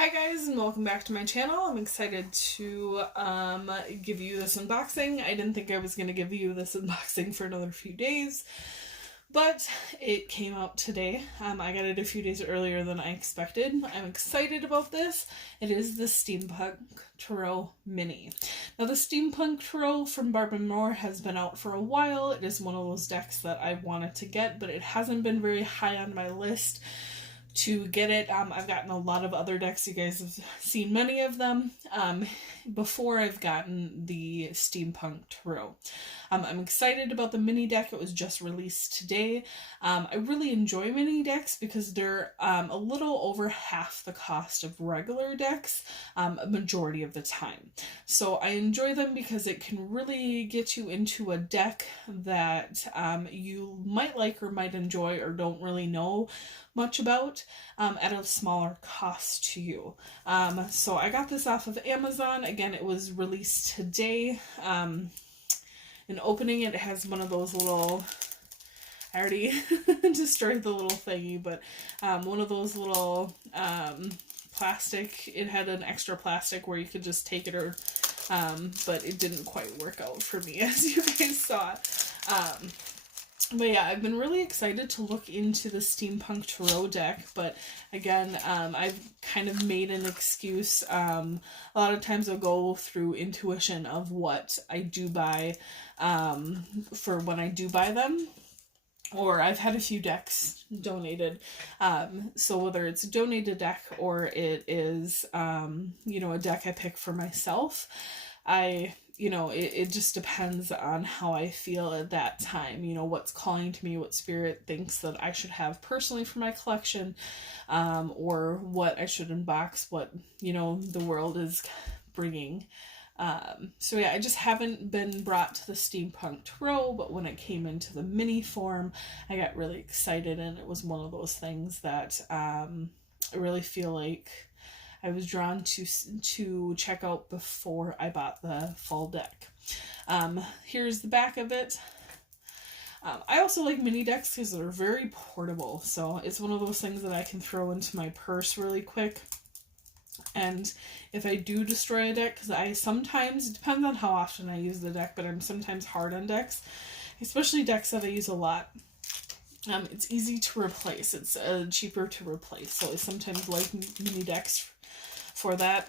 Hi guys, and welcome back to my channel. I'm excited to give you this unboxing. I didn't think I was going to give you this unboxing for another few days, but it came out today. I got it a few days earlier than I expected. I'm excited about this. It is the Steampunk Tarot Mini. Now the Steampunk Tarot from Barb & Moore has been out for a while. It is one of those decks that I wanted to get, but it hasn't been very high on my list to get it. I've gotten a lot of other decks. You guys have seen many of them before I've gotten the Steampunk Tarot. I'm excited about the mini deck. It was just released today. I really enjoy mini decks because they're a little over half the cost of regular decks a majority of the time. So I enjoy them because it can really get you into a deck that you might like or might enjoy or don't really know much about at a smaller cost to you. So I got this off of Amazon. Again, it was released today. In opening it has one of those little, I already destroyed the little thingy, but one of those little plastic, it had an extra plastic where you could just take it or, but it didn't quite work out for me as you guys saw. But yeah, I've been really excited to look into the Steampunk Tarot deck, but again, I've kind of made an excuse. A lot of times I'll go through intuition of what I do buy for when I do buy them. Or I've had a few decks donated. So whether it's a donated deck or it is, a deck I pick for myself, it just depends on how I feel at that time, what's calling to me, what spirit thinks that I should have personally for my collection, or what I should unbox, what, the world is bringing. So yeah, I just haven't been brought to the Steampunk Tarot, but when it came into the mini form, I got really excited, and it was one of those things that I really feel like I was drawn to check out before I bought the full deck. Here's the back of it. I also like mini decks because they're very portable, so it's one of those things that I can throw into my purse really quick. And if I do destroy a deck, because I sometimes, it depends on how often I use the deck, but I'm sometimes hard on decks, especially decks that I use a lot. It's easy to replace. It's cheaper to replace, so I sometimes like mini decks for that.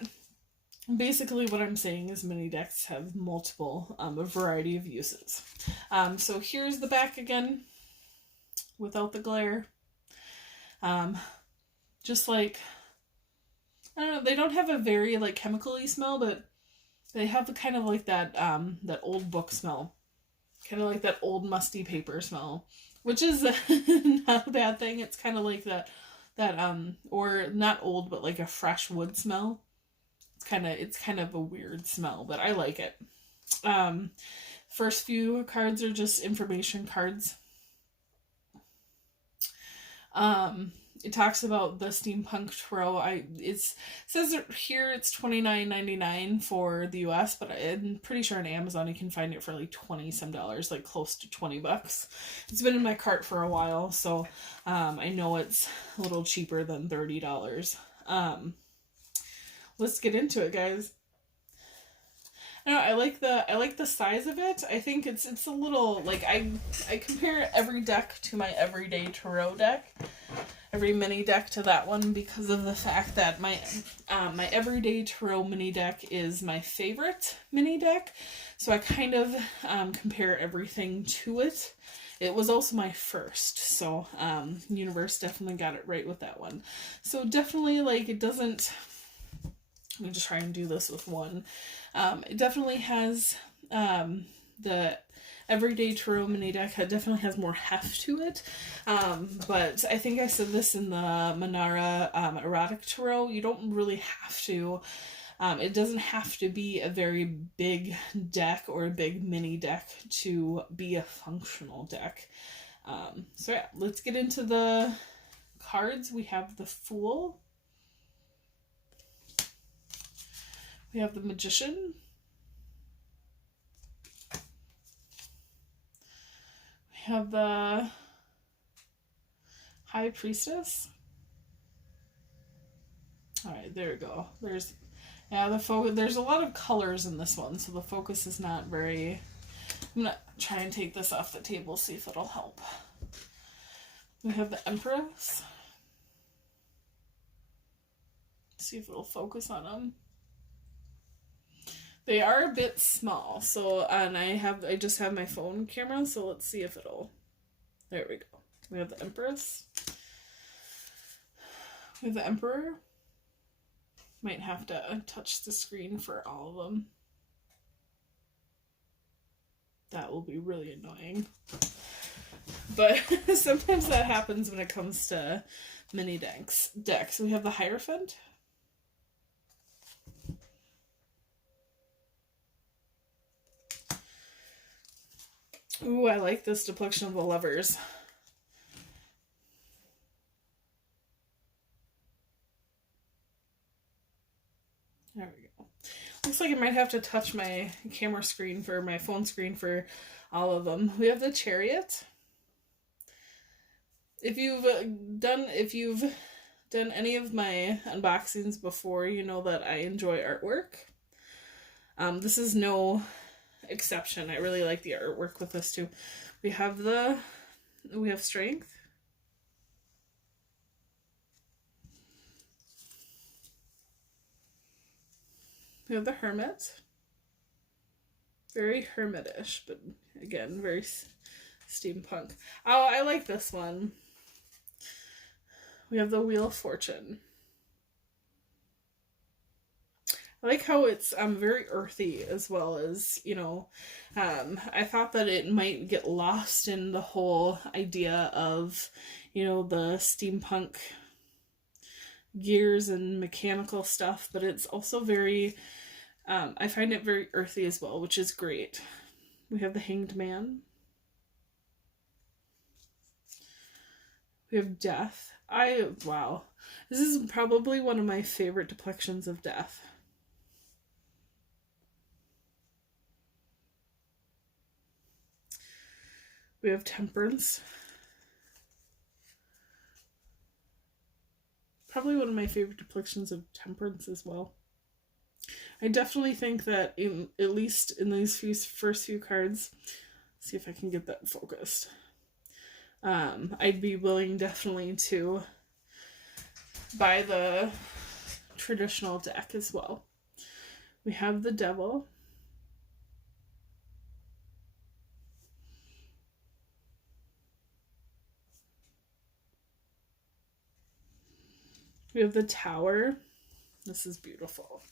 Basically what I'm saying is mini decks have multiple, a variety of uses. So here's the back again, without the glare. Just like, I don't know, they don't have a very like chemical-y smell, but they have kind of like that that old book smell. Kind of like that old musty paper smell, which is not a bad thing. It's kind of like that or not old, but like a fresh wood smell. It's kind of a weird smell, but I like it. First few cards are just information cards. It talks about the Steampunk Tarot. It says here it's $29.99 for the US, but I'm pretty sure on Amazon you can find it for like $20 some, like close to $20. It's been in my cart for a while, so I know it's a little cheaper than $30. Let's get into it, guys. I don't know, I like the size of it. I think it's a little like I compare every deck to my everyday tarot deck. Every mini deck to that one because of the fact that my everyday tarot mini deck is my favorite mini deck. So I kind of compare everything to it. It was also my first, so universe definitely got it right with that one. So definitely, like, it doesn't, let me just try and do this with one. It definitely has the everyday tarot mini deck definitely has more heft to it, but I think I said this in the Manara erotic tarot, you don't really have to, it doesn't have to be a very big deck or a big mini deck to be a functional deck. So yeah, let's get into the cards. We have the Fool, we have the Magician, we have the High Priestess, All right, there we go. There's, yeah, the focus. There's a lot of colors in this one, so the focus is not very. I'm gonna try and take this off the table, see if it'll help. We have the Empress. See if it'll focus on them. They are a bit small, so, and I just have my phone camera, so let's see if it'll. There we go. We have the Empress. We have the Emperor. Might have to touch the screen for all of them. That will be really annoying. But sometimes that happens when it comes to mini decks. We have the Hierophant. Ooh, I like this depiction of the Lovers. There we go. Looks like I might have to touch my camera screen for my phone screen for all of them. We have the Chariot. If you've done any of my unboxings before, you know that I enjoy artwork. This is no exception. I really like the artwork with this too. We have Strength. We have the Hermit. Very hermitish, but again, very steampunk. Oh, I like this one. We have the Wheel of Fortune. I like how it's very earthy as well as, you know, I thought that it might get lost in the whole idea of, you know, the steampunk gears and mechanical stuff, but it's also very, I find it very earthy as well, which is great. We have the Hanged Man. We have Death. Wow. This is probably one of my favorite depictions of death. We have Temperance. Probably one of my favorite depictions of temperance as well. I definitely think that at least in these first few cards, see if I can get that focused. I'd be willing definitely to buy the traditional deck as well. We have the Devil. We have the Tower. This is beautiful.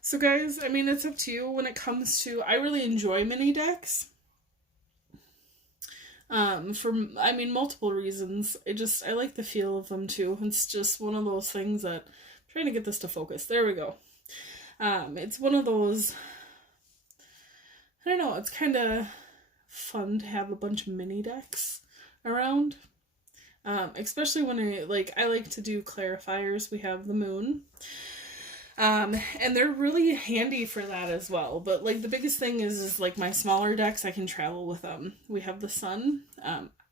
So guys, I mean, it's up to you when it comes to, I really enjoy mini decks. For multiple reasons. I like the feel of them too. It's just one of those things that, I'm trying to get this to focus. There we go. It's one of those, I don't know, it's kind of fun to have a bunch of mini decks around. Especially when I like to do clarifiers. We have the Moon. And they're really handy for that as well. But like the biggest thing is like my smaller decks, I can travel with them. We have the Sun.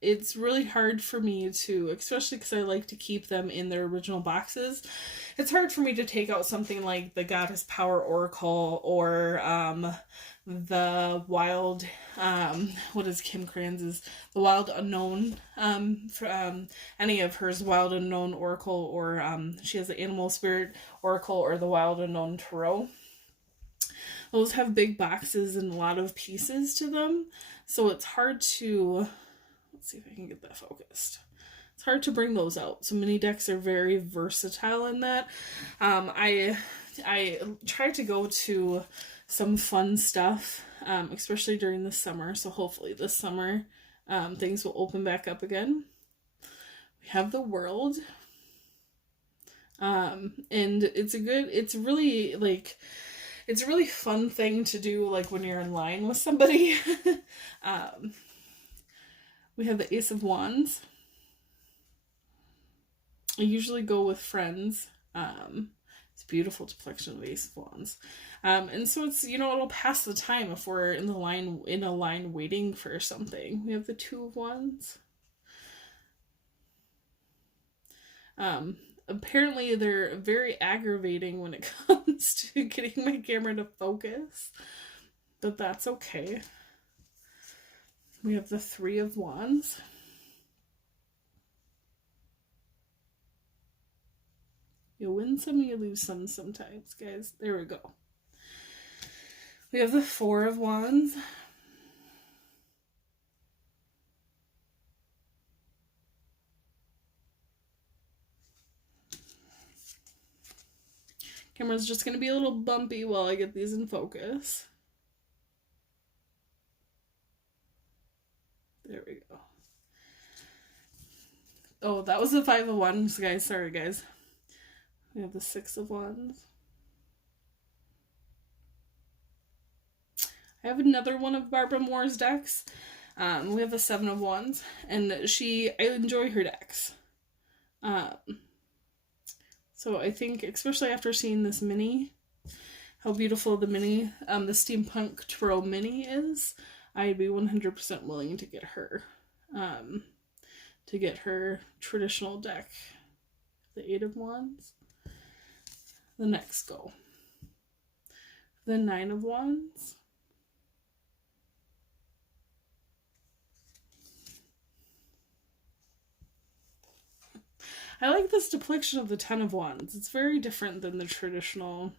It's really hard for me to, especially because I like to keep them in their original boxes. It's hard for me to take out something like the Goddess Power Oracle or the Wild, what is Kim Kranz's, the Wild Unknown, any of hers Wild Unknown Oracle, or she has the Animal Spirit Oracle or the Wild Unknown Tarot. Those have big boxes and a lot of pieces to them, so it's hard to, let's see if I can get that focused. It's hard to bring those out. So mini decks are very versatile in that. I try to go to some fun stuff, especially during the summer. So hopefully this summer things will open back up again. We have the World. And it's a really fun thing to do like when you're in line with somebody. We have the Ace of Wands. I usually go with friends. It's a beautiful depiction of the Ace of Wands. And so it's, you know, it'll pass the time if we're in a line waiting for something. We have the Two of Wands. Apparently they're very aggravating when it comes to getting my camera to focus, but that's okay. We have the Three of Wands. You win some, you lose some sometimes, guys. There we go. We have the Four of Wands. Camera's just going to be a little bumpy while I get these in focus. There we go. Oh, that was the Five of Wands, guys. Sorry, guys. We have the Six of Wands. I have another one of Barbara Moore's decks. We have the Seven of Wands, and I enjoy her decks. So I think, especially after seeing this mini, how beautiful the mini, the Steampunk Tarot mini is, I'd be 100% willing to get her traditional deck. The Eight of Wands. The next go. The Nine of Wands. I like this depiction of the Ten of Wands. It's very different than the traditional.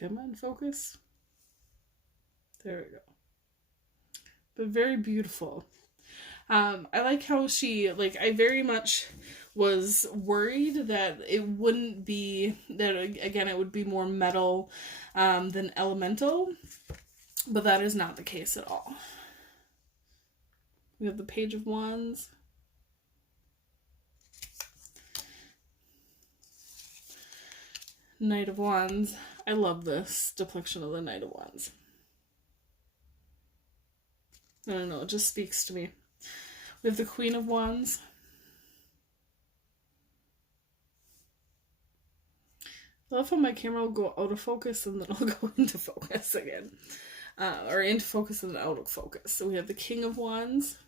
Come on, focus. There we go. But very beautiful. I like how I very much was worried that it wouldn't be, that again, it would be more metal than elemental, but that is not the case at all. We have the Page of Wands. Knight of Wands. I love this depiction of the Knight of Wands. I don't know, it just speaks to me. We have the Queen of Wands. I love how my camera will go out of focus and then it'll go into focus again. Or into focus and then out of focus. So we have the King of Wands.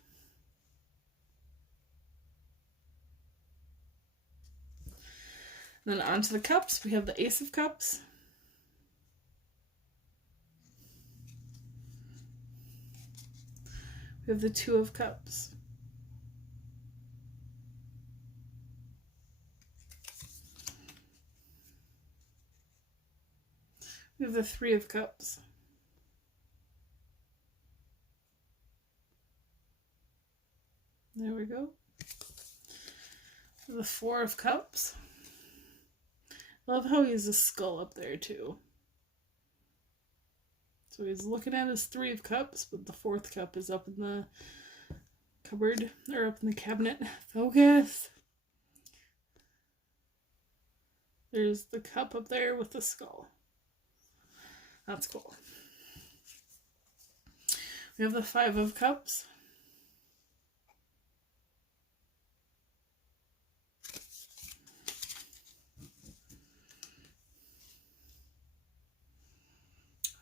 Then onto the cups, we have the Ace of Cups. We have the Two of Cups. We have the Three of Cups. There we go. The Four of Cups. Love how he has a skull up there too. So he's looking at his Three of Cups, but the fourth cup is up in the cupboard, or up in the cabinet. Focus! There's the cup up there with the skull. That's cool. We have the Five of Cups.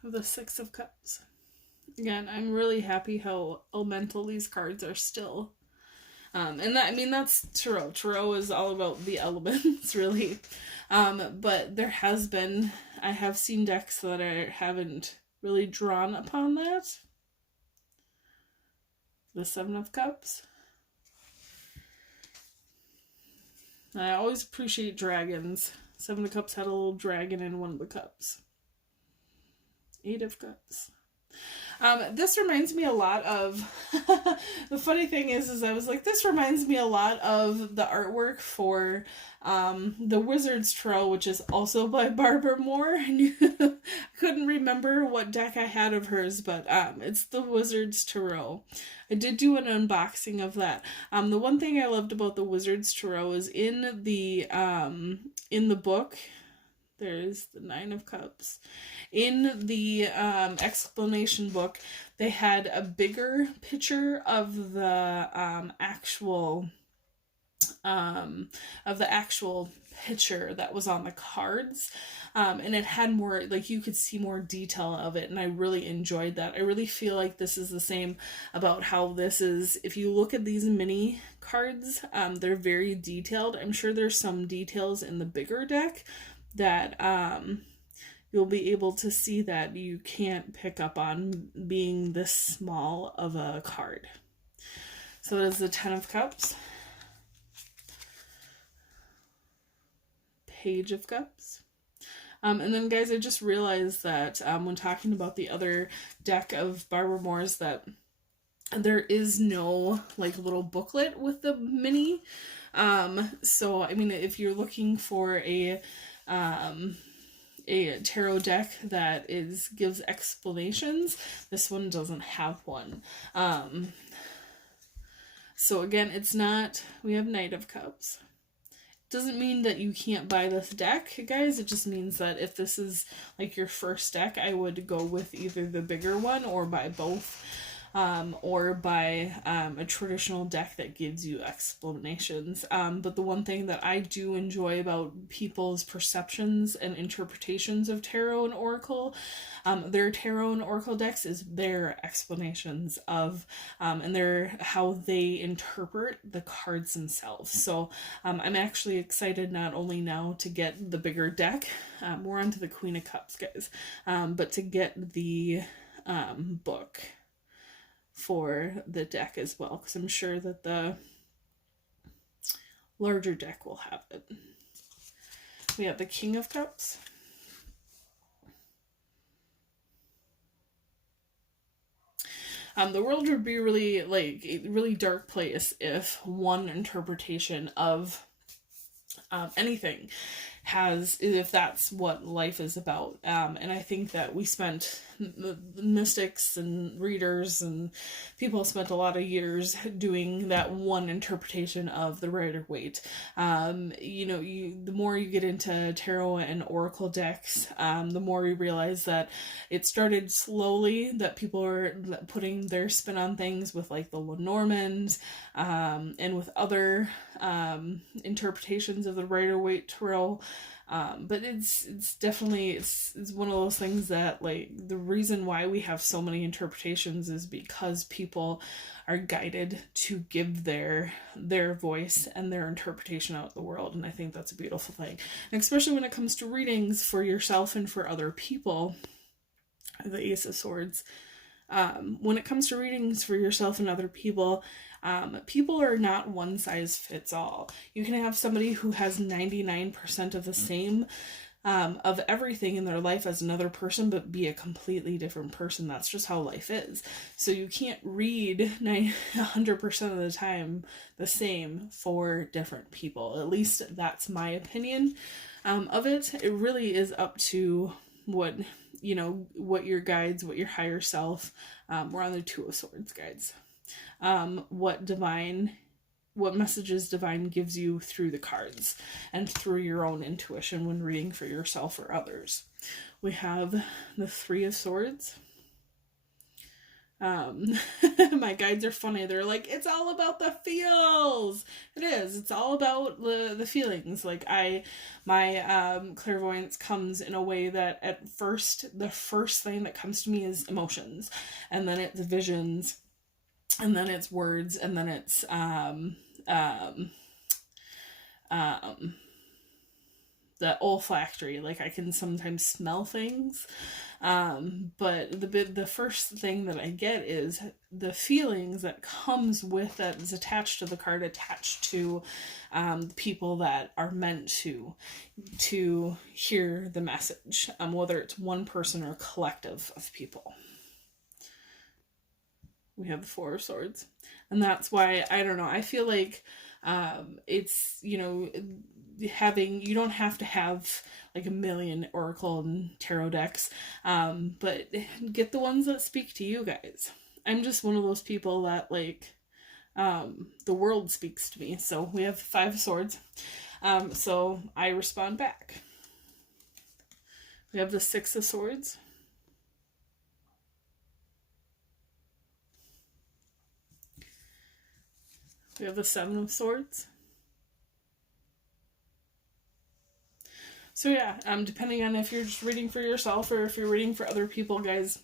The Six of Cups. Again, I'm really happy how elemental these cards are still. And that, I mean, that's Tarot. Tarot is all about the elements, really. But there has been, I have seen decks that I haven't really drawn upon that. The Seven of Cups. I always appreciate dragons. Seven of Cups had a little dragon in one of the cups. Eight of Cups. This reminds me a lot of, the funny thing is I was like, this reminds me a lot of the artwork for the Wizard's Tarot, which is also by Barbara Moore. I couldn't remember what deck I had of hers, but it's the Wizard's Tarot. I did do an unboxing of that. The one thing I loved about the Wizard's Tarot is in the book, there's the Nine of Cups. In the explanation book, they had a bigger picture of the actual of the actual picture that was on the cards. And it had more, like, you could see more detail of it, and I really enjoyed that. I really feel like this is the same about how this is, if you look at these mini cards, they're very detailed. I'm sure there's some details in the bigger deck that you'll be able to see that you can't pick up on being this small of a card. So it is the Ten of Cups, Page of Cups. And then, guys, I just realized that when talking about the other deck of Barbara Moore's, that there is no, like, little booklet with the mini. So, I mean, if you're looking for a tarot deck that gives explanations, this one doesn't have one. So again, it's not, we have Knight of Cups. Doesn't mean that you can't buy this deck, guys. It just means that if this is like your first deck, I would go with either the bigger one or buy both. Or buy a traditional deck that gives you explanations. But the one thing that I do enjoy about people's perceptions and interpretations of tarot and oracle, their tarot and oracle decks, is their explanations of and their how they interpret the cards themselves. So I'm actually excited not only now to get the bigger deck, we're on to the Queen of Cups, guys, but to get the book for the deck as well, because I'm sure that the larger deck will have it. We have the King of Cups. The world would be really, like, a really dark place if one interpretation of anything if that's what life is about. And I think that we spent, the mystics and readers and people spent a lot of years doing that one interpretation of the Rider-Waite. The more you get into tarot and oracle decks, the more you realize that it started slowly, that people are putting their spin on things with, like, the Lenormand, and with other interpretations of the Rider-Waite tarot. But it's definitely, it's one of those things that, like, the reason why we have so many interpretations is because people are guided to give their voice and their interpretation out in the world. And I think that's a beautiful thing. And especially when it comes to readings for yourself and for other people, the Ace of Swords. When it comes to readings for yourself and other people, people are not one size fits all. You can have somebody who has 99% of the same of everything in their life as another person, but be a completely different person. That's just how life is. So you can't read 100% of the time the same for different people. At least that's my opinion of it. It really is up to what your guides, what your higher self, we're on the Two of Swords, guides. What messages divine gives you through the cards and through your own intuition when reading for yourself or others. We have the Three of Swords. My guides are funny. They're like, it's all about the feels. It is. It's all about the feelings. Like, my clairvoyance comes in a way that at first, the first thing that comes to me is emotions, and then it's visions, and then it's words, and then it's the olfactory. Like, I can sometimes smell things, but the first thing that I get is the feelings that comes with, that is attached to the card, attached to people that are meant to hear the message, whether it's one person or a collective of people. We have the Four of Swords, and that's why, I don't know, I feel like it's, you don't have to have like a million oracle and tarot decks, but get the ones that speak to you guys. I'm just one of those people that, like, the world speaks to me. So we have Five of Swords, so I respond back. We have the Six of Swords. We have the Seven of Swords. So yeah, depending on if you're just reading for yourself or if you're reading for other people, guys,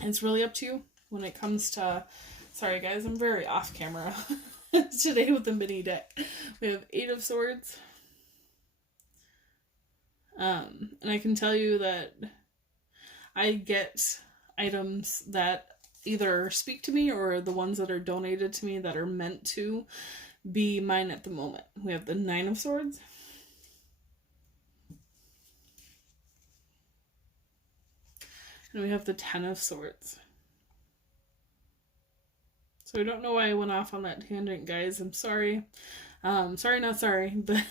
it's really up to you when it comes to... Sorry, guys, I'm very off camera today with the mini deck. We have 8 of Swords. And I can tell you that I get items that either speak to me or the ones that are donated to me that are meant to be mine at the moment. We have the 9 of Swords. And we have the 10 of Swords. So I don't know why I went off on that tangent, guys. I'm sorry. Sorry, not sorry. But,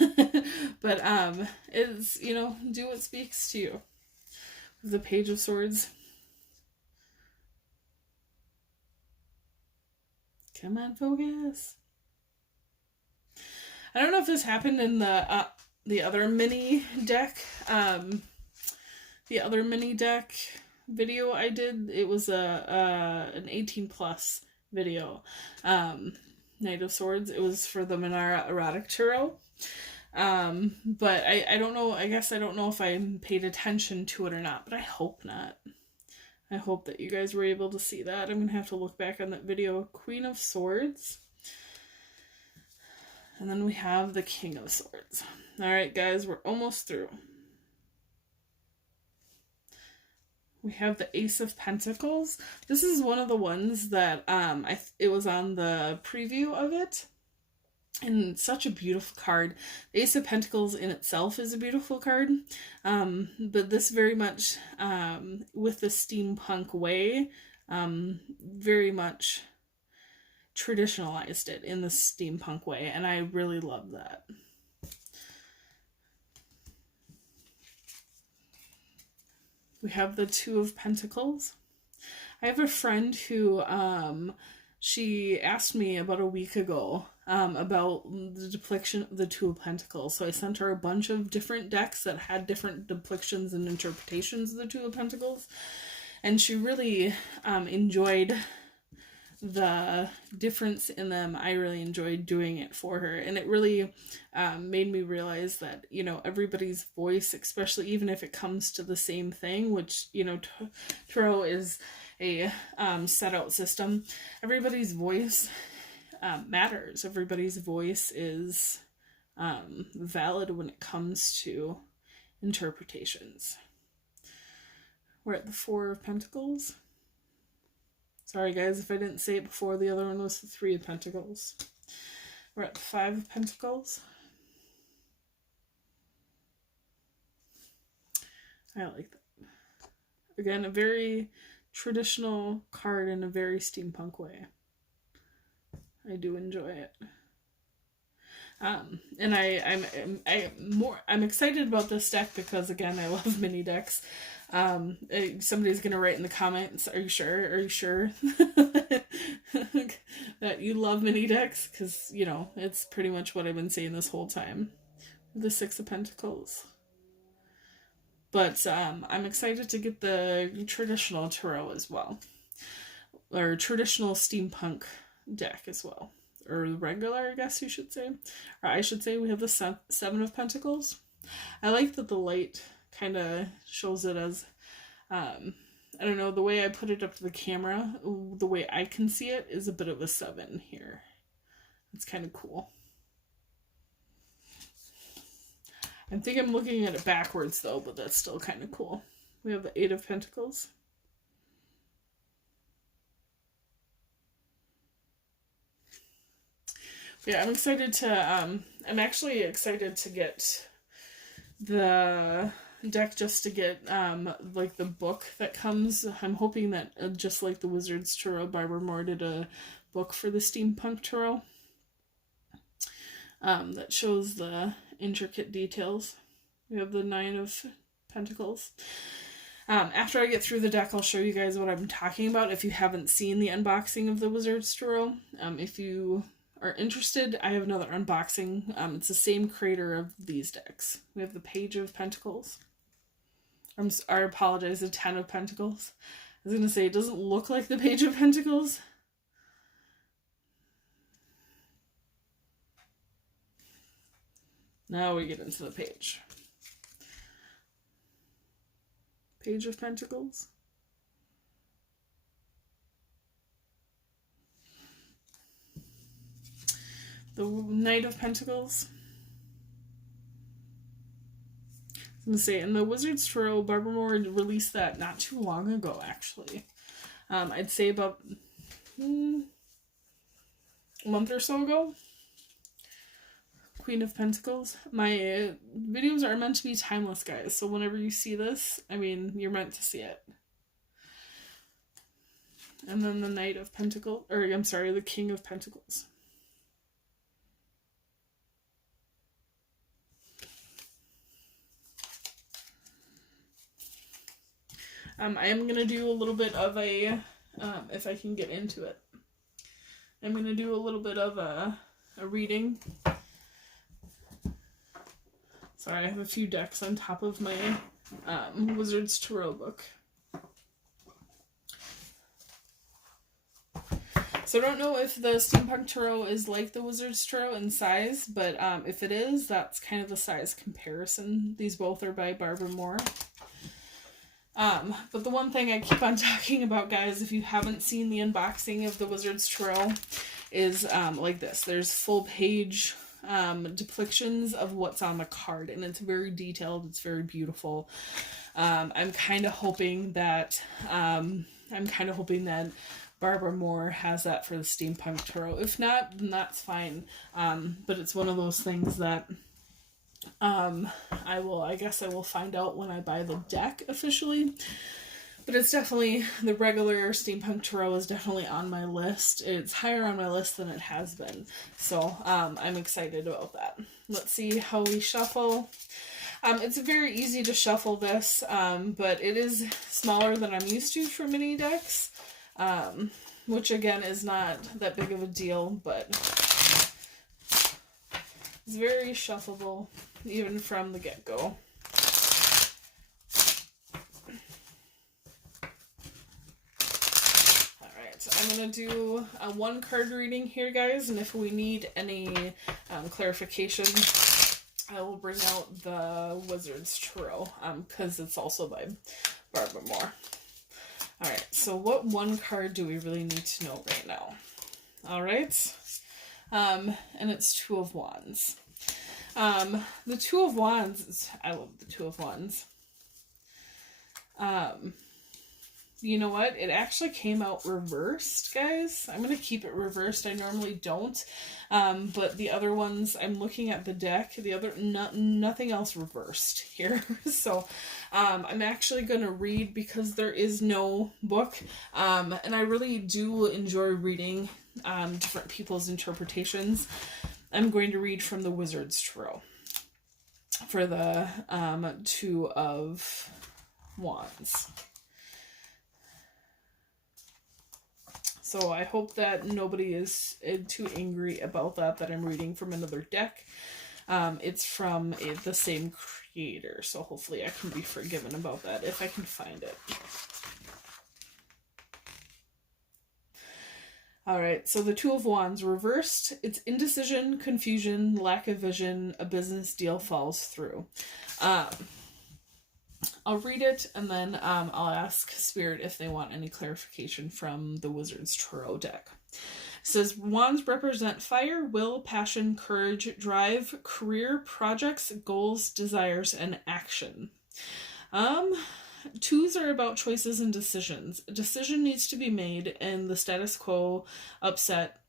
it's, you know, do what speaks to you. The Page of Swords. Come on, focus. I don't know if this happened in the other mini deck. The other mini deck video I did, it was an 18 plus video. Knight of Swords. It was for the Minara Erotic Tarot. But I don't know, I guess I don't know if I paid attention to it or not, but I hope not. I hope that you guys were able to see that. I'm going to have to look back on that video. Queen of Swords. And then we have the King of Swords. Alright, guys, we're almost through. We have the Ace of Pentacles. This is one of the ones that it was on the preview of it. And such a beautiful card. Ace of Pentacles in itself is a beautiful card. But this very much, with the steampunk way, very much traditionalized it in the steampunk way. And I really love that. We have the Two of Pentacles. I have a friend who, she asked me about a week ago about the depiction of the Two of Pentacles. So I sent her a bunch of different decks that had different depictions and interpretations of the Two of Pentacles. And she really enjoyed the difference in them. I really enjoyed doing it for her. And it really made me realize that, you know, everybody's voice, especially even if it comes to the same thing, which, you know, tarot is a set out system. Everybody's voice matters. Everybody's voice is valid when it comes to interpretations. We're at the Four of Pentacles. Sorry guys if I didn't say it before. The other one was the Three of Pentacles. We're at the Five of Pentacles. I like that. Again, a very traditional card in a very steampunk way. I do enjoy it. And I'm excited about this deck because, again, I love mini decks. Somebody's gonna write in the comments, are you sure that you love mini decks? Because, you know, it's pretty much what I've been saying this whole time. The Six of Pentacles. But I'm excited to get the traditional tarot as well, or traditional steampunk deck as well, or regular, I guess you should say, or I should say we have the Seven of Pentacles. I like that the light kind of shows it as, I don't know, the way I put it up to the camera, the way I can see it is a bit of a 7 here. It's kind of cool. I think I'm looking at it backwards though, but that's still kind of cool. We have the Eight of Pentacles. Yeah, I'm excited to, I'm actually excited to get the deck just to get, like the book that comes. I'm hoping that just like the Wizard's Tarot, Barbara Moore did a book for the Steampunk Tarot. That shows the intricate details. We have the Nine of Pentacles. After I get through the deck, I'll show you guys what I'm talking about if you haven't seen the unboxing of the Wizard's Tarot. If you are interested, I have another unboxing. It's the same creator of these decks. We have the Page of Pentacles. I apologize, the Ten of Pentacles. I was going to say, it doesn't look like the Page of Pentacles. Now we get into the page. Page of Pentacles. The Knight of Pentacles. I was going to say, in the Wizard's Tarot, Barbara Moore released that not too long ago, actually. I'd say about a month or so ago. Queen of Pentacles. My videos are meant to be timeless, guys. So whenever you see this, I mean, you're meant to see it. And then the Knight of Pentacles, or I'm sorry, the King of Pentacles. I am going to do a little bit of a, if I can get into it, I'm going to do a little bit of a reading. Sorry, I have a few decks on top of my Wizard's Tarot book. So I don't know if the Steampunk Tarot is like the Wizard's Tarot in size, but if it is, that's kind of the size comparison. These both are by Barbara Moore. But the one thing I keep on talking about, guys, if you haven't seen the unboxing of the Wizard's Tarot, is like this. There's full page depictions of what's on the card, and it's very detailed. It's very beautiful. I'm kind of hoping that Barbara Moore has that for the Steampunk Tarot. If not, then that's fine. But it's one of those things that I guess I will find out when I buy the deck officially. But it's definitely, the regular Steampunk Tarot is definitely on my list. It's higher on my list than it has been. So, I'm excited about that. Let's see how we shuffle. It's very easy to shuffle this, but it is smaller than I'm used to for mini decks. Which again is not that big of a deal, but it's very shuffleable, even from the get-go. I'm going to do a one card reading here, guys, and if we need any clarification, I will bring out the Wizard's Tarot, because it's also by Barbara Moore. Alright, so what one card do we really need to know right now? Alright, and it's Two of Wands. The Two of Wands, I love the Two of Wands. You know what? It actually came out reversed, guys. I'm going to keep it reversed. I normally don't. But the other ones, I'm looking at the deck. Nothing else reversed here. So I'm actually going to read because there is no book. And I really do enjoy reading different people's interpretations. I'm going to read from the Wizard's Tarot for the Two of Wands. So I hope that nobody is too angry about that I'm reading from another deck. It's from the same creator, so hopefully I can be forgiven about that if I can find it. Alright, so the Two of Wands reversed. It's indecision, confusion, lack of vision, a business deal falls through. I'll read it, and then I'll ask Spirit if they want any clarification from the Wizard's Tarot deck. It says, Wands represent fire, will, passion, courage, drive, career, projects, goals, desires, and action. Twos are about choices and decisions. A decision needs to be made, and the status quo upset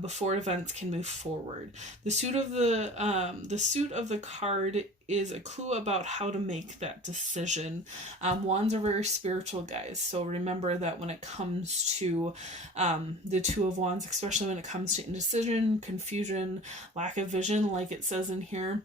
before events can move forward. The suit of the card is a clue about how to make that decision. Wands are very spiritual, guys, so remember that when it comes to the Two of Wands, especially when it comes to indecision, confusion, lack of vision, like it says in here,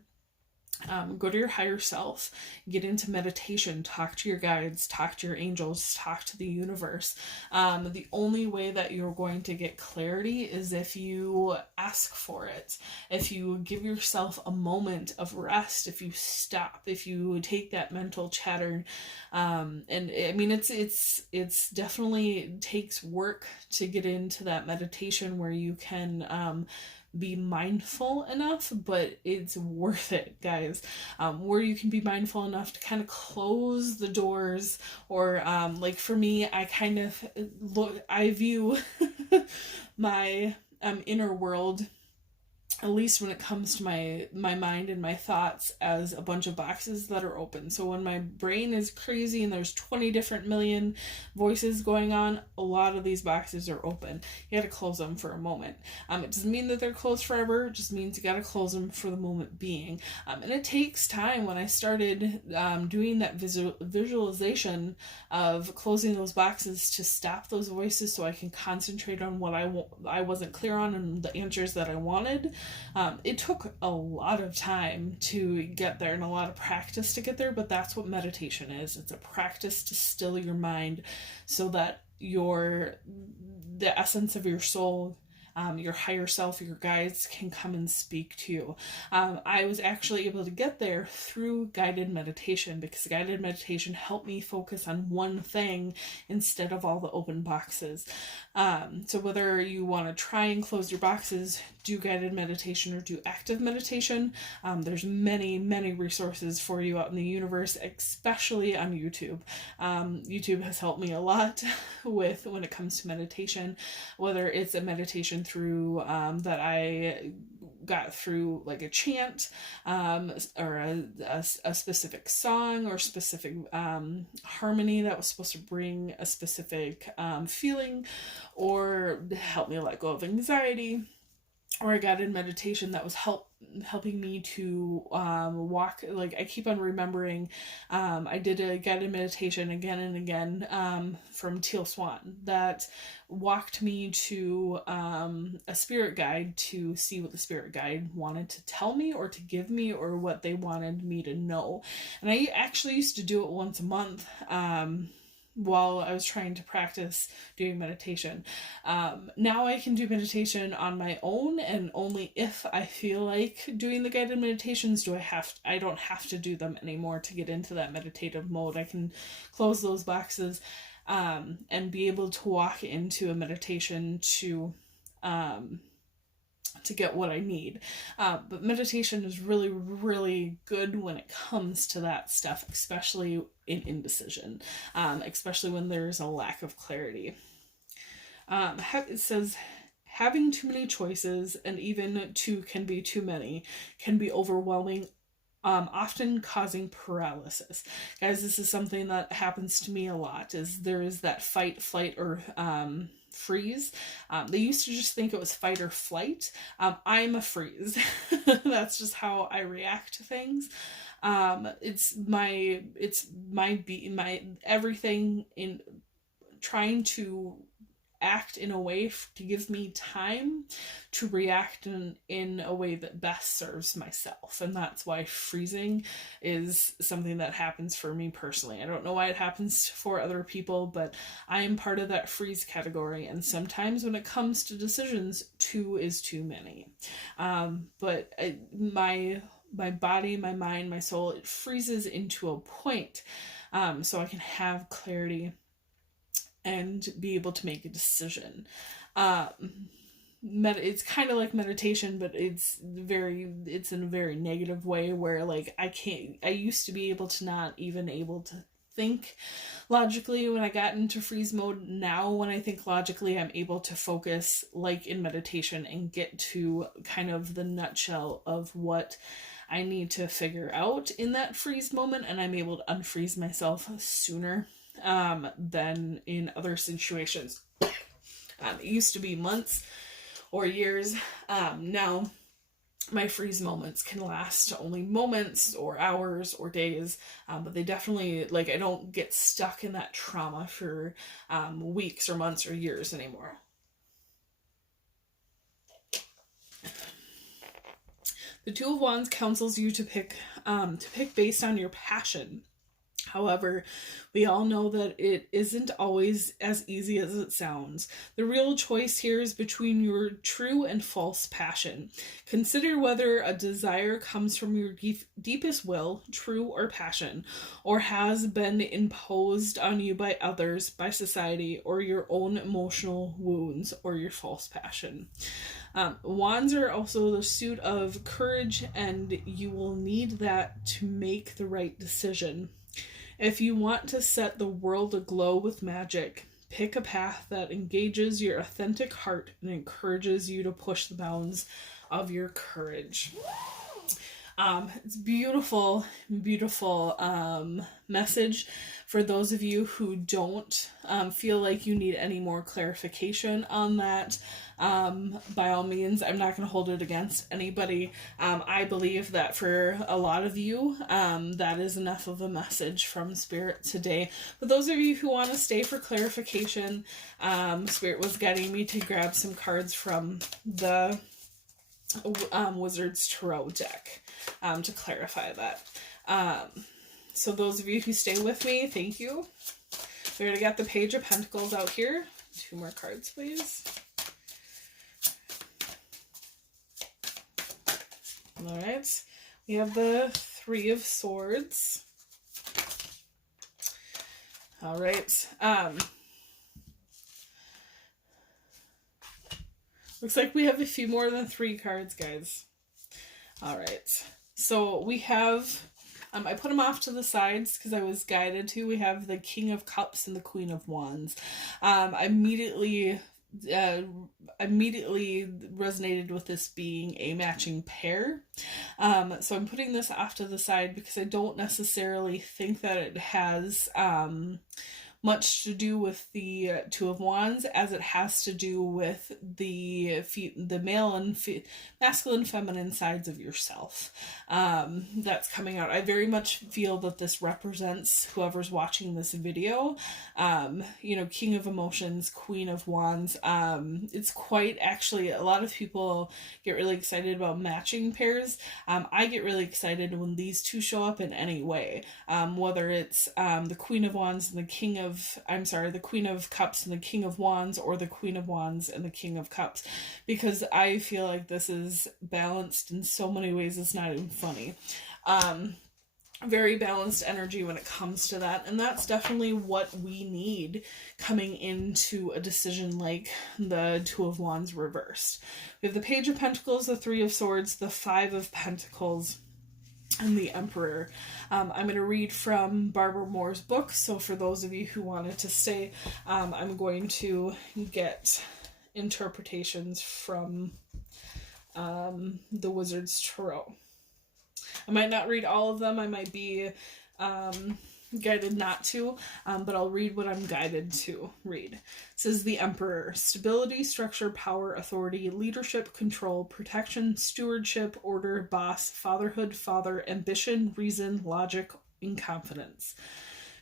go to your higher self, get into meditation, talk to your guides, talk to your angels, talk to the universe. The only way that you're going to get clarity is if you ask for it, if you give yourself a moment of rest, if you stop, if you take that mental chatter. And I mean, it's definitely takes work to get into that meditation where you can be mindful enough, but it's worth it, guys. Where you can be mindful enough to kind of close the doors, or like for me, I view my inner world, at least when it comes to my mind and my thoughts, as a bunch of boxes that are open. So when my brain is crazy and there's 20 different million voices going on, a lot of these boxes are open. You gotta close them for a moment. It doesn't mean that they're closed forever, it just means you gotta close them for the moment being. And it takes time. When I started doing that visualization of closing those boxes to stop those voices so I can concentrate on what I wasn't clear on and the answers that I wanted, it took a lot of time to get there and a lot of practice to get there, but that's what meditation is. It's a practice to still your mind so that the essence of your soul, your higher self, your guides can come and speak to you. I was actually able to get there through guided meditation, because guided meditation helped me focus on one thing instead of all the open boxes. So whether you want to try and close your boxes, do guided meditation, or do active meditation, there's many resources for you out in the universe, especially on YouTube. YouTube has helped me a lot when it comes to meditation, whether it's a meditation through that I got through like a chant, or a specific song or specific harmony that was supposed to bring a specific feeling or help me let go of anxiety, or I got in meditation that was helping me to walk. Like, I keep on remembering, I did a guided meditation again and again from Teal Swan that walked me to a spirit guide to see what the spirit guide wanted to tell me or to give me, or what they wanted me to know. And I actually used to do it once a month while I was trying to practice doing meditation. Now I can do meditation on my own, and only if I feel like doing the guided meditations I don't have to do them anymore to get into that meditative mode. I can close those boxes and be able to walk into a meditation to get what I need. But meditation is really, really good when it comes to that stuff, especially in indecision, especially when there's a lack of clarity. It says, having too many choices, and even two can be too many, can be overwhelming, often causing paralysis. Guys, this is something that happens to me a lot, is there is that fight, flight, or freeze. They used to just think it was fight or flight. I'm a freeze. That's just how I react to things. It's my everything in trying to act in a way to give me time to react in a way that best serves myself. And that's why freezing is something that happens for me personally. I don't know why it happens for other people, but I am part of that freeze category. And sometimes when it comes to decisions, two is too many. But my body, my mind, my soul, it freezes into a point, so I can have clarity and be able to make a decision. It's kind of like meditation, but it's in a very negative way, where like I used to be able to not even able to think logically when I got into freeze mode. Now when I think logically, I'm able to focus like in meditation and get to kind of the nutshell of what I need to figure out in that freeze moment, and I'm able to unfreeze myself sooner than in other situations. It used to be months or years. Now my freeze moments can last only moments or hours or days, but they definitely, like, I don't get stuck in that trauma for weeks or months or years anymore. The Two of Wands counsels you to pick based on your passion. However, we all know that it isn't always as easy as it sounds. The real choice here is between your true and false passion. Consider whether a desire comes from your deepest will, true or passion, or has been imposed on you by others, by society, or your own emotional wounds, or your false passion. Wands are also the suit of courage, and you will need that to make the right decision. If you want to set the world aglow with magic, pick a path that engages your authentic heart and encourages you to push the bounds of your courage. It's beautiful, beautiful message for those of you who don't feel like you need any more clarification on that. By all means, I'm not going to hold it against anybody. I believe that for a lot of you, that is enough of a message from Spirit today. But those of you who want to stay for clarification, Spirit was guiding me to grab some cards from the Wizard's Tarot deck to clarify that. So those of you who stay with me, thank you. We already got the Page of Pentacles out here. 2 more cards, please. All right. We have the 3 of Swords. All right. Looks like we have a few more than 3 cards, guys. All right. So we have, I put them off to the sides because I was guided to. We have the King of Cups and the Queen of Wands. I immediately resonated with this being a matching pair. So I'm putting this off to the side because I don't necessarily think that it has much to do with the 2 of Wands as it has to do with the male and masculine, feminine sides of yourself. That's coming out. I very much feel that this represents whoever's watching this video. King of Emotions, Queen of Wands. It's quite, actually, a lot of people get really excited about matching pairs. I get really excited when these two show up in any way. Whether it's the Queen of Wands and the the Queen of Cups and the King of Wands, or the Queen of Wands and the King of Cups, because I feel like this is balanced in so many ways it's not even funny. Very balanced energy when it comes to that, and that's definitely what we need coming into a decision like the 2 of Wands reversed. We have the Page of Pentacles, the 3 of Swords, the 5 of Pentacles, and the Emperor. I'm going to read from Barbara Moore's book, so for those of you who wanted to stay, I'm going to get interpretations from the Wizard's Tarot. I might not read all of them, I might be guided not to, but I'll read what I'm guided to read. It says the Emperor: stability, structure, power, authority, leadership, control, protection, stewardship, order, boss, fatherhood, father, ambition, reason, logic, and confidence.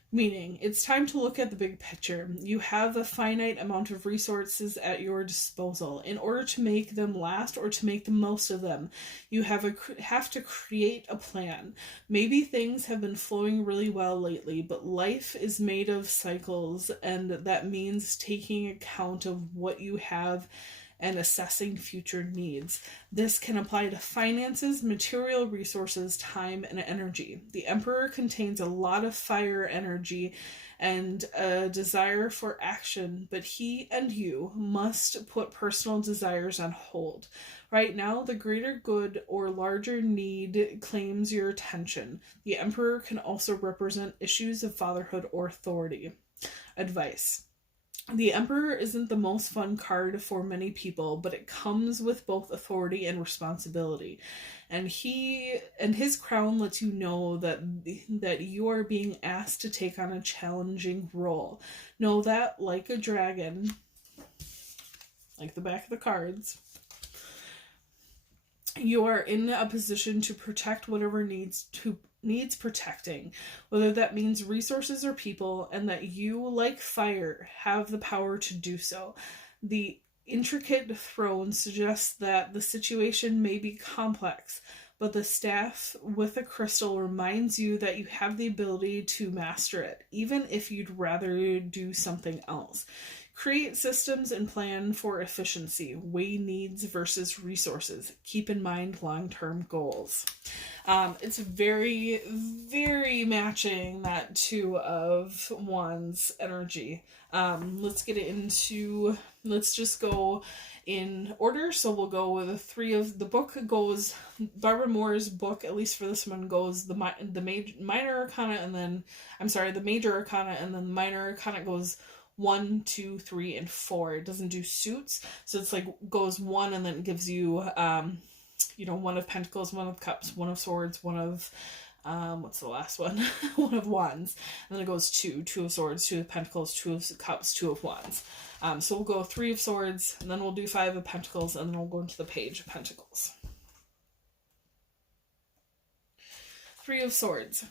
Meaning, it's time to look at the big picture. You have a finite amount of resources at your disposal. In order to make them last or to make the most of them, you have to create a plan. Maybe things have been flowing really well lately, but life is made of cycles, and that means taking account of what you have and assessing future needs. This can apply to finances, material resources, time, and energy. The Emperor contains a lot of fire energy and a desire for action, but he and you must put personal desires on hold. Right now, the greater good or larger need claims your attention. The Emperor can also represent issues of fatherhood or authority. Advice: the Emperor isn't the most fun card for many people, but it comes with both authority and responsibility. And his crown lets you know that you are being asked to take on a challenging role. Know that, like a dragon, like the back of the cards, you are in a position to protect whatever needs protecting, whether that means resources or people, and that you, like fire, have the power to do so. The intricate throne suggests that the situation may be complex, but the staff with a crystal reminds you that you have the ability to master it, even if you'd rather do something else. Create systems and plan for efficiency. Weigh needs versus resources. Keep in mind long-term goals. It's very, very matching that Two of Wands energy. Let's get into, let's just go in order. So we'll go with the three of, the book goes, Barbara Moore's book, at least for this one, goes the minor arcana, and then, the major arcana, and then the minor arcana goes 1, 2, 3, and 4. It doesn't do suits, so it's like goes 1 and then it gives you One of Pentacles, One of Cups, One of Swords, One of what's the last one? One of Wands. And then it goes 2 of Swords, 2 of Pentacles, 2 of Cups, 2 of Wands. So we'll go 3 of Swords, and then we'll do 5 of Pentacles, and then we'll go into the Page of Pentacles. 3 of Swords.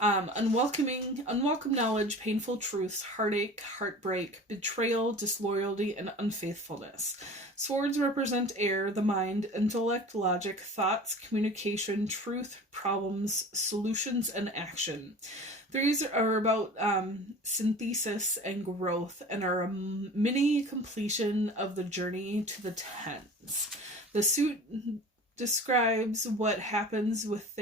Unwelcome knowledge, painful truths, heartache, heartbreak, betrayal, disloyalty, and unfaithfulness. Swords represent air, the mind, intellect, logic, thoughts, communication, truth, problems, solutions, and action. Threes are about synthesis and growth, and are a mini completion of the journey to the tens. The suit describes what happens with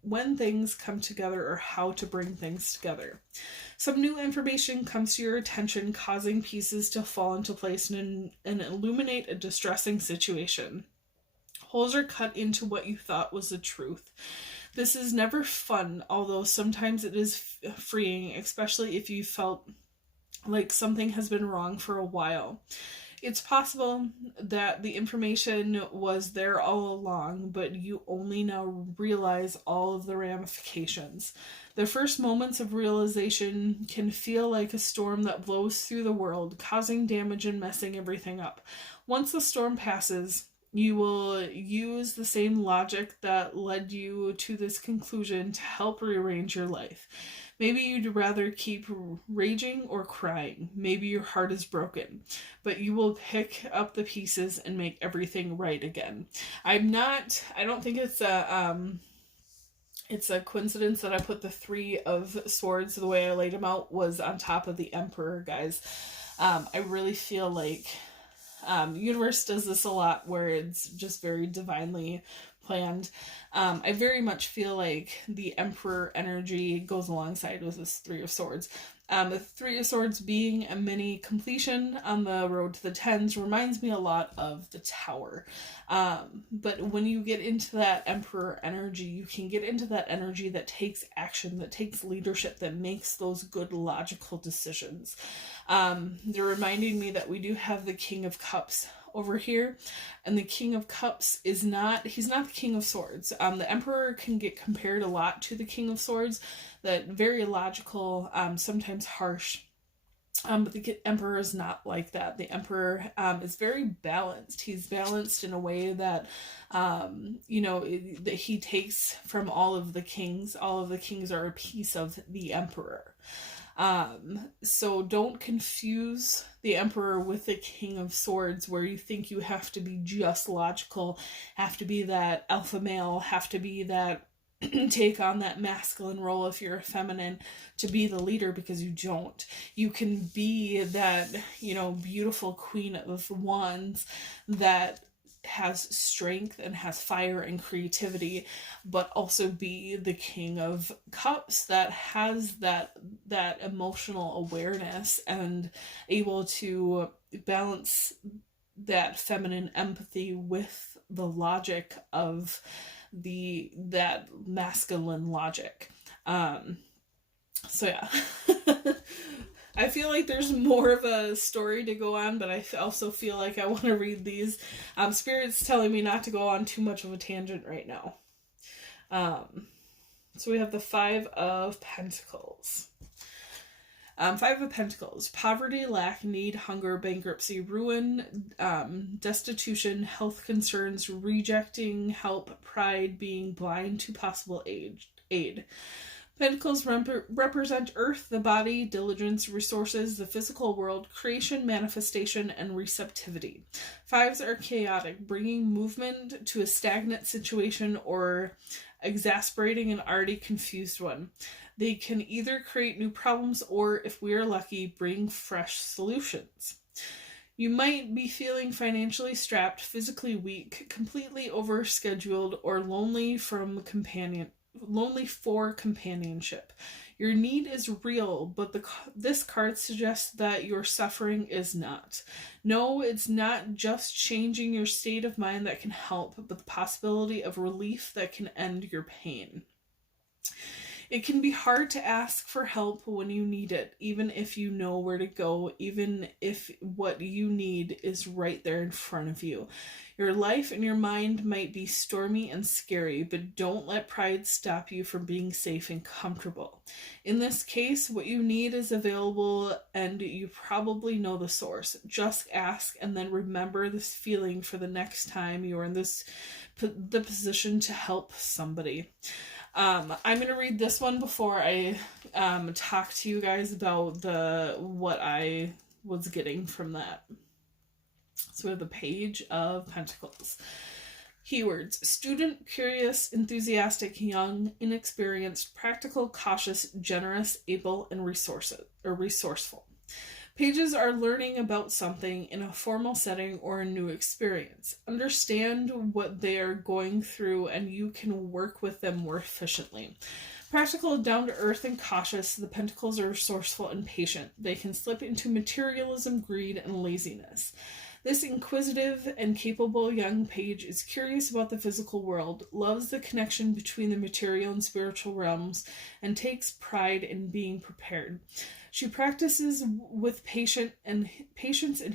when things come together, or how to bring things together. Some new information comes to your attention, causing pieces to fall into place and illuminate a distressing situation. Holes are cut into what you thought was the truth. This is never fun, although sometimes it is freeing, especially if you felt like something has been wrong for a while. It's possible that the information was there all along, but you only now realize all of the ramifications. The first moments of realization can feel like a storm that blows through the world, causing damage and messing everything up. Once the storm passes, you will use the same logic that led you to this conclusion to help rearrange your life. Maybe you'd rather keep raging or crying. Maybe your heart is broken, but you will pick up the pieces and make everything right again. I don't think it's a coincidence that I put the 3 of Swords, the way I laid them out, was on top of the Emperor, guys. I really feel like universe does this a lot, where it's just very divinely planned. I very much feel like the Emperor energy goes alongside with this 3 of Swords. The 3 of Swords being a mini completion on the road to the tens reminds me a lot of the Tower. But when you get into that Emperor energy, you can get into that energy that takes action, that takes leadership, that makes those good logical decisions. They're reminding me that we do have the King of Cups over here, and the King of Cups he's not the King of Swords. The Emperor can get compared a lot to the King of Swords, that very logical, sometimes harsh, but the Emperor is not like that. The Emperor is very balanced. He's balanced in a way that that he takes from all of the kings. All of the kings are a piece of the Emperor. So don't confuse the Emperor with the King of Swords, where you think you have to be just logical, have to be that alpha male, have to be that take on that masculine role if you're a feminine to be the leader, because you don't. You can be that, beautiful Queen of Wands that has strength and has fire and creativity, but also be the King of Cups that has that emotional awareness and able to balance that feminine empathy with the logic of that masculine logic. So yeah. I feel like there's more of a story to go on, but I also feel like I want to read these. Spirit's telling me not to go on too much of a tangent right now. So we have the 5 of Pentacles. 5 of Pentacles. Poverty, lack, need, hunger, bankruptcy, ruin, destitution, health concerns, rejecting help, pride, being blind to possible aid. Pentacles represent earth, the body, diligence, resources, the physical world, creation, manifestation, and receptivity. Fives are chaotic, bringing movement to a stagnant situation or exasperating an already confused one. They can either create new problems or, if we are lucky, bring fresh solutions. You might be feeling financially strapped, physically weak, completely overscheduled, or lonely for companionship. Your need is real, but this card suggests that your suffering is not. No, it's not just changing your state of mind that can help, but the possibility of relief that can end your pain. It can be hard to ask for help when you need it, even if you know where to go, even if what you need is right there in front of you. Your life and your mind might be stormy and scary, but don't let pride stop you from being safe and comfortable. In this case, what you need is available, and you probably know the source. Just ask, and then remember this feeling for the next time you are in the position to help somebody. I'm going to read this one before I talk to you guys about what I was getting from that. So we have the Page of Pentacles. Keywords: student, curious, enthusiastic, young, inexperienced, practical, cautious, generous, able, and resourceful. Pages are learning about something in a formal setting or a new experience. Understand what they are going through and you can work with them more efficiently. Practical, down to earth, and cautious, the Pentacles are resourceful and patient. They can slip into materialism, greed, and laziness. This inquisitive and capable young page is curious about the physical world, loves the connection between the material and spiritual realms, and takes pride in being prepared. She practices with patience and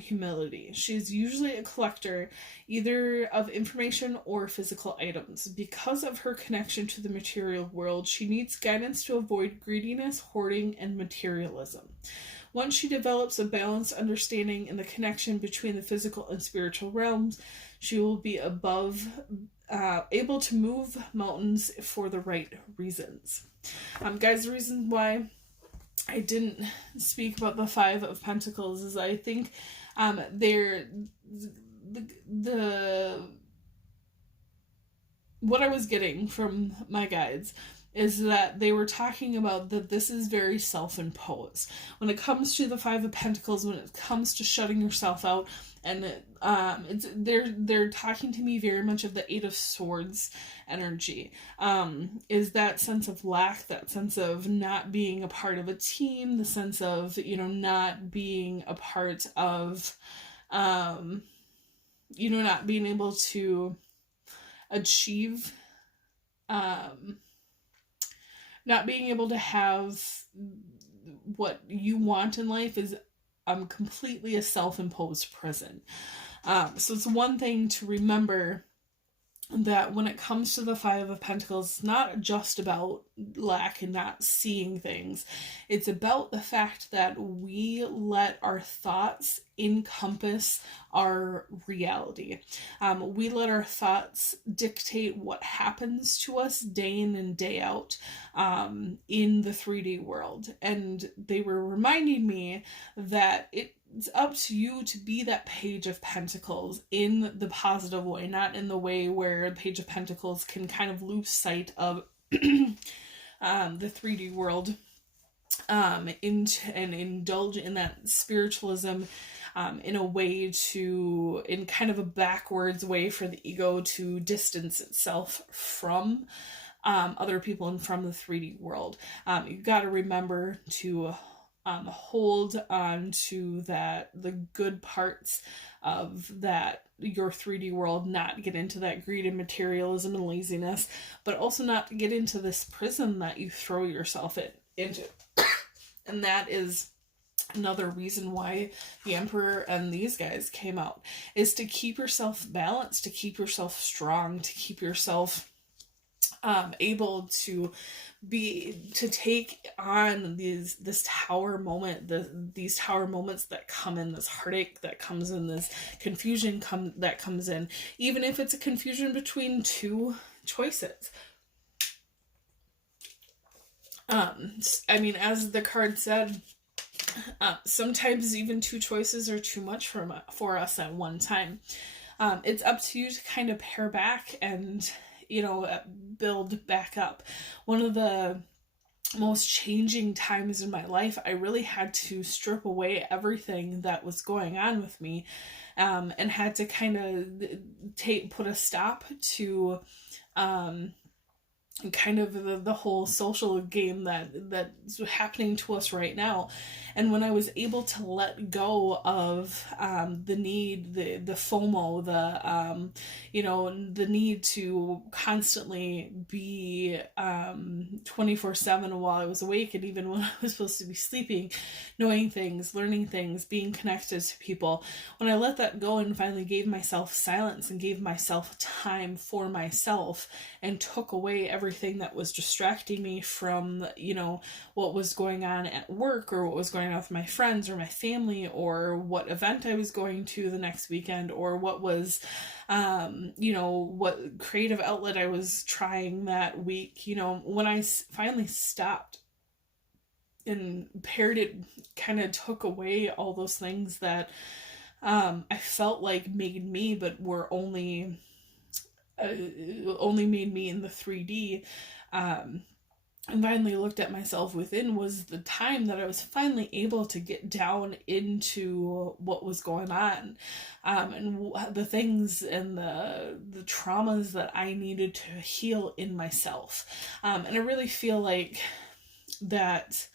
humility. She is usually a collector, either of information or physical items. Because of her connection to the material world, she needs guidance to avoid greediness, hoarding, and materialism. Once she develops a balanced understanding in the connection between the physical and spiritual realms, she will be able to move mountains for the right reasons. Guys, the reason why I didn't speak about the Five of Pentacles is I think what I was getting from my guides is that they were talking about that this is very self-imposed. When it comes to the Five of Pentacles, when it comes to shutting yourself out, and they're talking to me very much of the Eight of Swords energy. Is that sense of lack, that sense of not being a part of a team, the sense of, not being a part of, not being able to achieve, not being able to have what you want in life is completely a self-imposed prison. So it's one thing to remember that when it comes to the Five of Pentacles, it's not just about lack and not seeing things. It's about the fact that we let our thoughts encompass our reality. We let our thoughts dictate what happens to us day in and day out in the 3D world. And they were reminding me that it's up to you to be that Page of Pentacles in the positive way, not in the way where the Page of Pentacles can kind of lose sight of the 3D world and indulge in that spiritualism in a way in kind of a backwards way for the ego to distance itself from other people and from the 3D world. You've got to remember to hold on to the good parts of that, your 3D world, not get into that greed and materialism and laziness, but also not get into this prison that you throw yourself into. And that is another reason why the Emperor and these guys came out, is to keep yourself balanced, to keep yourself strong, to keep yourself able to take on this tower moment, these tower moments that come in, this heartache that comes in, this confusion that comes in, even if it's a confusion between two choices. I mean, as the card said, sometimes even two choices are too much for us at one time. It's up to you to kind of pare back and, build back up. One of the most changing times in my life, I really had to strip away everything that was going on with me, and had to kind of put a stop to kind of the whole social game that's happening to us right now. And when I was able to let go of the need, the FOMO, the need to constantly be 24/7 while I was awake, and even when I was supposed to be sleeping, knowing things, learning things, being connected to people, when I let that go and finally gave myself silence and gave myself time for myself and took away everything that was distracting me from, what was going on at work, or what was going on with my friends or my family, or what event I was going to the next weekend, or what was, what creative outlet I was trying that week. When I finally stopped and paired it, kind of took away all those things that I felt like made me, but were only made me in the 3D, and finally looked at myself within, was the time that I was finally able to get down into what was going on, and the things and the traumas that I needed to heal in myself. And I really feel like that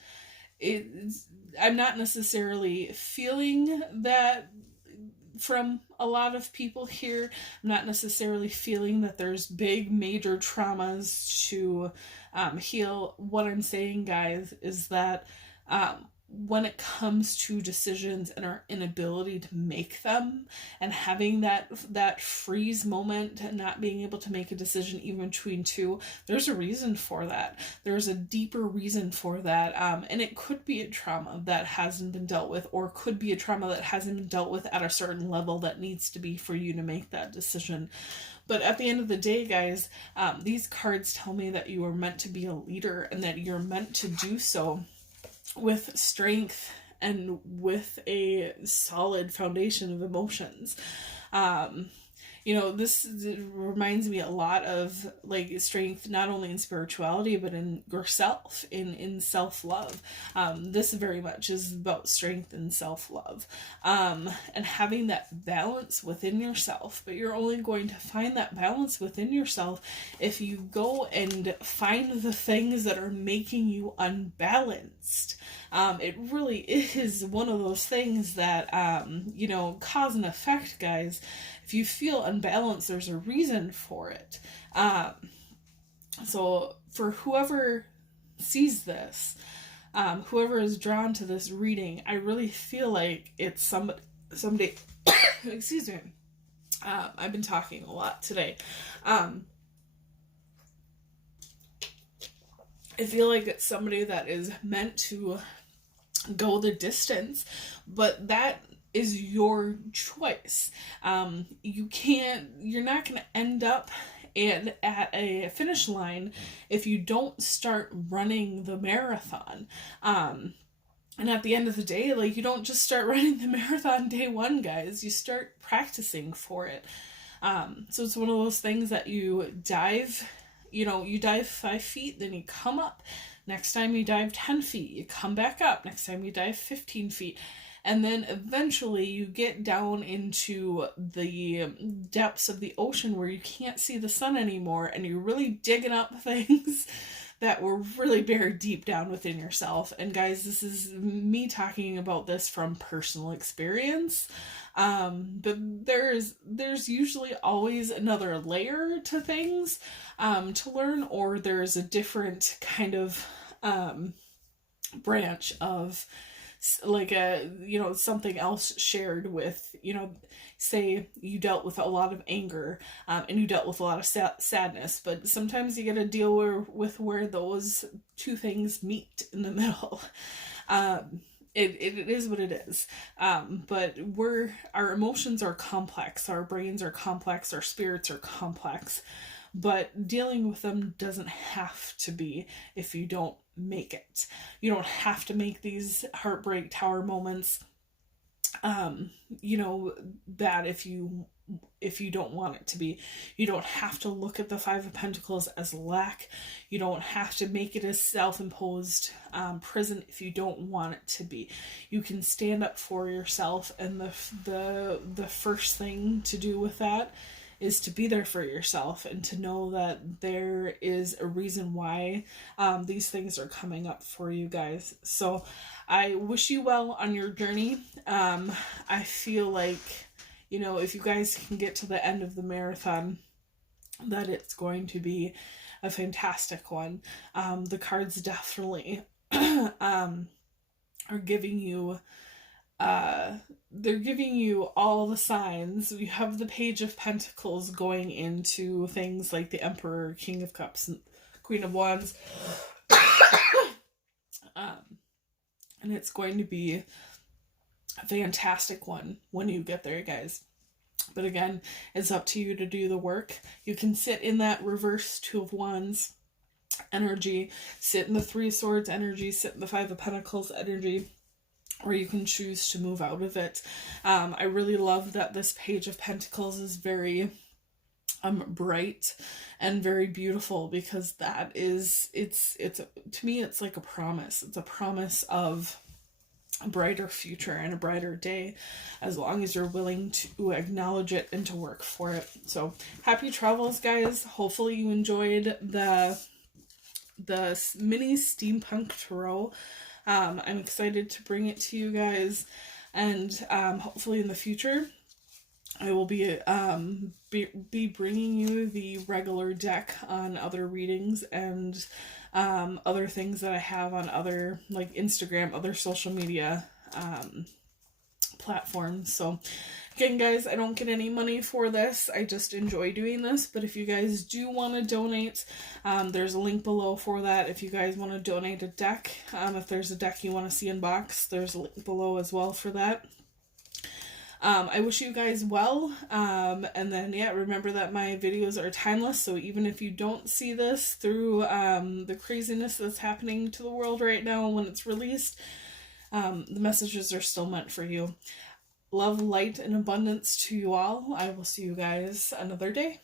I'm not necessarily feeling that from a lot of people here. I'm not necessarily feeling that there's big major traumas to heal. What I'm saying, guys, is that when it comes to decisions and our inability to make them, and having that freeze moment and not being able to make a decision even between two, there's a reason for that. There's a deeper reason for that, and it could be a trauma that hasn't been dealt with, or could be a trauma that hasn't been dealt with at a certain level that needs to be for you to make that decision. But at the end of the day, guys, these cards tell me that you are meant to be a leader, and that you're meant to do so with strength and with a solid foundation of emotions. This reminds me a lot of like strength, not only in spirituality, but in yourself, in self-love. This very much is about strength and self-love, and having that balance within yourself. But you're only going to find that balance within yourself if you go and find the things that are making you unbalanced. It really is one of those things that, cause and effect, guys. If you feel unbalanced, there's a reason for it. So for whoever sees this, whoever is drawn to this reading, I really feel like it's somebody, excuse me, I've been talking a lot today. I feel like it's somebody that is meant to go the distance, but that is your choice. You're not going to end up at a finish line if you don't start running the marathon. And at the end of the day, like, you don't just start running the marathon day one, guys. You start practicing for it. So it's one of those things that you dive 5 feet, then you come up. Next time you dive 10 feet, you come back up. Next time you dive 15 feet. And then eventually you get down into the depths of the ocean where you can't see the sun anymore, and you're really digging up things that were really buried deep down within yourself. And guys, this is me talking about this from personal experience. But there's usually always another layer to things to learn, or there's a different kind of branch of like something else shared with, say you dealt with a lot of anger, and you dealt with a lot of sadness, but sometimes you got to deal with where those two things meet in the middle. It is what it is. But our emotions are complex, our brains are complex, our spirits are complex. but dealing with them doesn't have to be if you don't make it. You don't have to make these heartbreak tower moments, bad if you don't want it to be. You don't have to look at the Five of Pentacles as lack. You don't have to make it a self-imposed prison if you don't want it to be. You can stand up for yourself, and the first thing to do with that is to be there for yourself and to know that there is a reason why these things are coming up for you guys. So I wish you well on your journey. I feel like, if you guys can get to the end of the marathon, that it's going to be a fantastic one. The cards definitely are giving you they're giving you all the signs. You have the Page of Pentacles going into things like the Emperor, King of Cups, and Queen of Wands. And it's going to be a fantastic one when you get there, guys. But again, it's up to you to do the work. You can sit in that reverse Two of Wands energy, sit in the Three of Swords energy, sit in the Five of Pentacles energy, or you can choose to move out of it. I really love that this Page of Pentacles is very bright and very beautiful, because that is, it's to me, it's like a promise. It's a promise of a brighter future and a brighter day, as long as you're willing to acknowledge it and to work for it. So happy travels, guys. Hopefully you enjoyed the mini Steampunk Tarot. I'm excited to bring it to you guys, and hopefully in the future I will be bringing you the regular deck on other readings and other things that I have on other, like Instagram, other social media platforms. So again, guys, I don't get any money for this. I just enjoy doing this. But if you guys do want to donate, there's a link below for that. If you guys want to donate a deck, if there's a deck you want to see unboxed, there's a link below as well for that. I wish you guys well, and then, remember that my videos are timeless, so even if you don't see this through the craziness that's happening to the world right now when it's released, the messages are still meant for you. Love, light, and abundance to you all. I will see you guys another day.